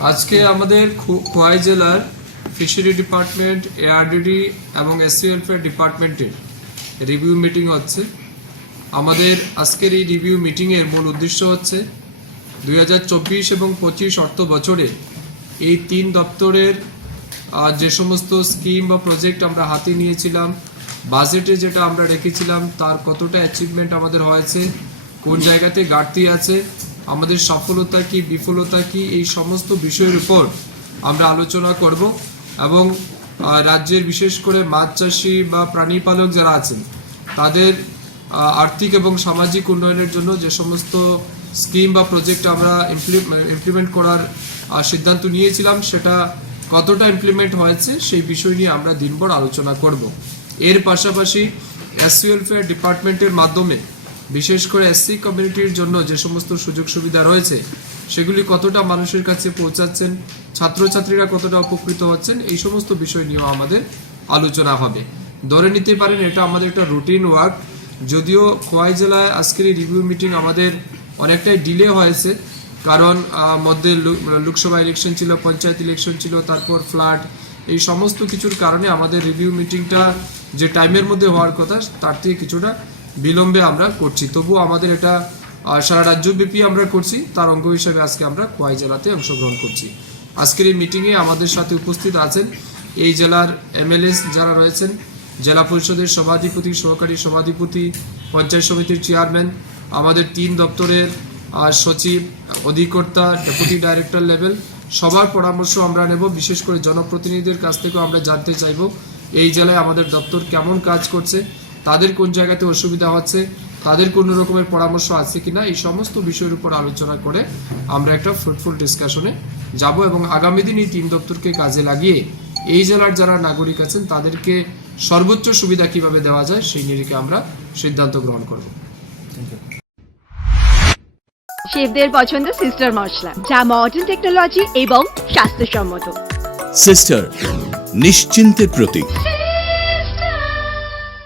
আজকে আমাদের খোয়াই জেলার ফিশারি ডিপার্টমেন্ট এআরডিডি এবং এসসি ওয়েলফেয়ার ডিপার্টমেন্টের রিভিউ মিটিং হচ্ছে। আমাদের আজকের এই রিভিউ মিটিংয়ের মূল উদ্দেশ্য হচ্ছে দুই হাজার চব্বিশ এবং পঁচিশ অর্থ বছরে এই তিন দপ্তরের যে সমস্ত স্কিম বা প্রজেক্ট আমরা হাতে নিয়েছিলাম বাজেটে যেটা আমরা রেখেছিলাম, তার কতটা অ্যাচিভমেন্ট আমাদের হয়েছে, কোন জায়গাতে ঘাটতি আছে, আমাদের সফলতা কি, বিফলতা কি, এই সমস্ত বিষয়ের উপর আমরা আলোচনা করব এবং রাজ্যের বিশেষ করে মাছ চাষি বা প্রাণী পালক যারা আছেন, তাদের আর্থিক এবং সামাজিক উন্নয়নের জন্য যে সমস্ত স্কিম বা প্রজেক্ট আমরা ইমপ্লিমেন্ট করার সিদ্ধান্ত নিয়েছিলাম, সেটা কতটা ইমপ্লিমেন্ট হয়েছে, সেই বিষয় নিয়ে আমরা দিনভর আলোচনা করব। এর পাশাপাশি এসসি ওয়েলফেয়ার ডিপার্টমেন্টের মাধ্যমে, বিশেষ করে এসসি কমিউনিটির জন্য যে সমস্ত সুযোগ সুবিধা রয়েছে, সেগুলি কতটা মানুষের কাছে পৌঁছাচ্ছেন, ছাত্রছাত্রীরা কতটা উপকৃত হচ্ছেন, এই সমস্ত বিষয় নিয়েও আমাদের আলোচনা হবে। ধরে নিতে পারেন, এটা আমাদের একটা রুটিন ওয়ার্ক যদিও খোয়াই জেলায় আজকের এই রিভিউ মিটিং আমাদের অনেকটাই ডিলে হয়েছে, কারণ মধ্যে লোকসভা ইলেকশন ছিল, পঞ্চায়েত ইলেকশন ছিল, তারপর ফ্লাড এই সমস্ত কিছুর কারণে আমাদের রিভিউ মিটিংটা যে টাইমের মধ্যে হওয়ার কথা, তার থেকে কিছুটা বিলম্বে আমরা করছি। তবুও আমাদের এটা সারা রাজ্যব্যাপী আমরা করছি। তার অঙ্গ হিসেবে আজকে আমরা খোয়াই জেলাতে অংশগ্রহণ করছি। আজকের এই মিটিংয়ে আমাদের সাথে উপস্থিত আছেন এই জেলার এমএলএস যারা রয়েছেন, জেলা পরিষদের সভাধিপতি, সহকারী সভাধিপতি, পঞ্চায়েত সমিতির চেয়ারম্যান আমাদের তিন দপ্তরের সচিব, অধিকর্তা ডেপুটি ডাইরেক্টর লেভেল সবার পরামর্শ আমরা নেব। বিশেষ করে জনপ্রতিনিধিদের কাছ থেকেও আমরা জানতে চাইব এই জেলায় আমাদের দপ্তর কেমন কাজ করছে তাদের কোন জায়গাতে অসুবিধা হচ্ছে তাদের কোনো রকমের পরামর্শ আছে কিনা এই সমস্ত বিষয়ের উপর আলোচনা করে আমরা একটা ফ্রুটফুল ডিসকাশনে যাব এবং আগামী দিন এই তিন দপ্তরকে কাজে লাগিয়ে এই জেলার যারা নাগরিক আছেন তাদেরকে সর্বোচ্চ সুবিধা কীভাবে দেওয়া যায় সেই নিরিখে আমরা সিদ্ধান্ত গ্রহণ করব। শেফদের পছন্দ সিস্টার মশলা যা মডার্ন টেকনোলজি এবং স্বাস্থ্যসম্মত। সিস্টার নিশ্চিন্তের প্রতীক।